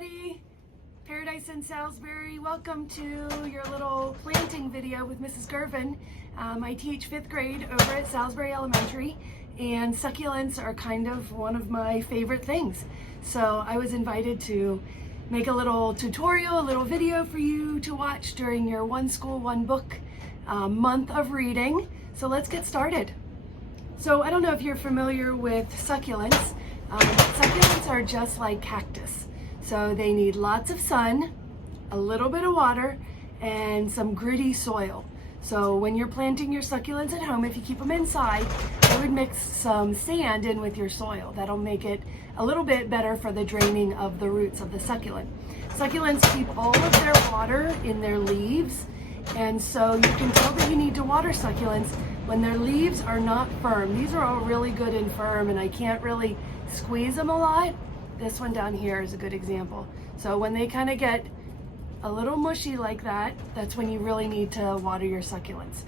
everybody. Paradise in Salisbury. Welcome to your little planting video with Mrs. Girvin. I teach 5th grade over at Salisbury Elementary, and succulents are kind of one of my favorite things. So I was invited to make a little tutorial, a little video for you to watch during your One School, One Book month of reading. So let's get started. So I don't know if you're familiar with succulents. Succulents are just like cactus. So they need lots of sun, a little bit of water, and some gritty soil. So when you're planting your succulents at home, if you keep them inside, I would mix some sand in with your soil. That'll make it a little bit better for the draining of the roots of the succulent. Succulents keep all of their water in their leaves, and so you can tell that you need to water succulents when their leaves are not firm. These are all really good and firm, and I can't really squeeze them a lot. This one down here is a good example. So when they kind of get a little mushy like that, that's when you really need to water your succulents.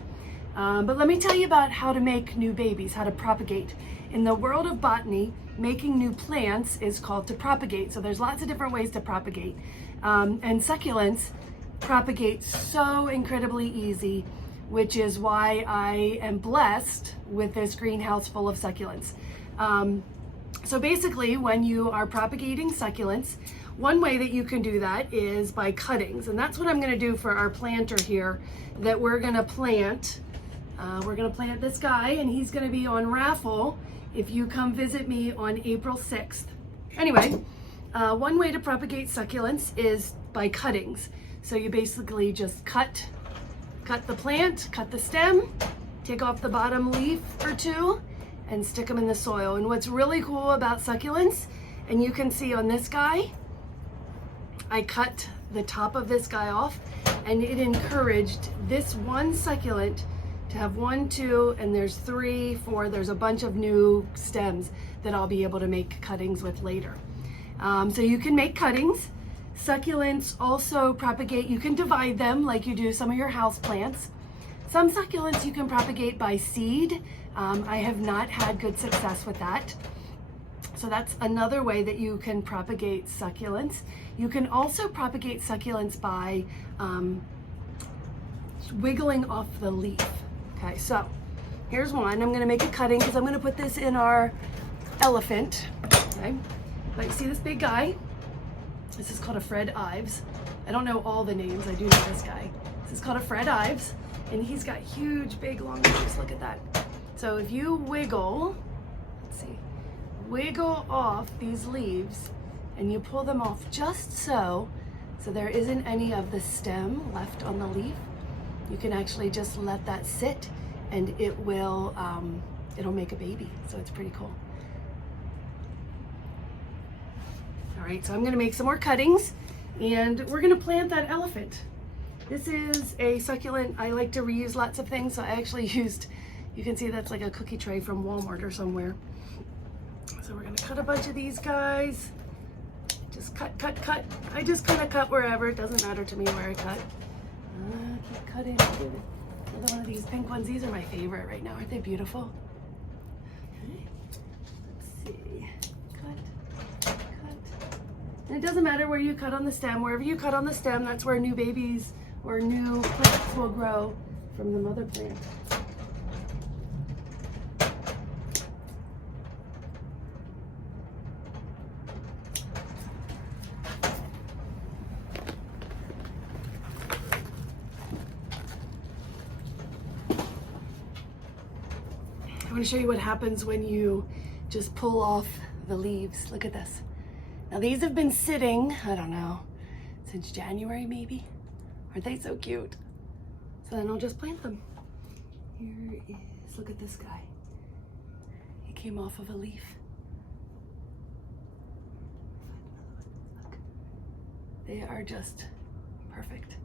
But let me tell you about how to make new babies, how to propagate. In the world of botany, making new plants is called to propagate. So there's lots of different ways to propagate. And succulents propagate so incredibly easy, which is why I am blessed with this greenhouse full of succulents. So basically, when you are propagating succulents, one way that you can do that is by cuttings. And that's what I'm going to do for our planter here that we're going to plant. We're going to plant this guy, and he's going to be on raffle if you come visit me on April 6th. Anyway, one way to propagate succulents is by cuttings. So you basically just cut the plant, cut the stem, take off the bottom leaf or two, and stick them in the soil. And what's really cool about succulents, and you can see on this guy, I cut the top of this guy off, and it encouraged this one succulent to have 1, 2, and there's 3, 4, there's a bunch of new stems that I'll be able to make cuttings with later. So you can make cuttings. Succulents also propagate, you can divide them like you do some of your house plants. Some succulents you can propagate by seed. I have not had good success with that. So that's another way that you can propagate succulents. You can also propagate succulents by wiggling off the leaf. Okay, so here's one. I'm gonna make a cutting because I'm gonna put this in our elephant. Okay, but you see this big guy? This is called a Fred Ives. I don't know all the names, I do know this guy. This is called a Fred Ives, and he's got huge, big, long leaves. Look at that. So if you wiggle, let's see, wiggle off these leaves, and you pull them off just so there isn't any of the stem left on the leaf, you can actually just let that sit, and it will, it'll make a baby. So it's pretty cool. All right, so I'm gonna make some more cuttings, and we're gonna plant that elephant. This is a succulent. I like to reuse lots of things, so I actually used, you can see that's like a cookie tray from Walmart or somewhere. So we're gonna cut a bunch of these guys. Just cut, cut, cut. I just kind of cut wherever. It doesn't matter to me where I cut. Keep cutting. Another one of these pink ones. These are my favorite right now. Aren't they beautiful? Okay. Let's see. Cut, cut. And it doesn't matter where you cut on the stem. Wherever you cut on the stem, that's where new babies or new plants will grow from the mother plant. I want to show you what happens when you just pull off the leaves. Look at this. Now these have been sitting, I don't know, since January maybe. Aren't they so cute? So then I'll just plant them. Here is, look at this guy. He came off of a leaf. Look, they are just perfect.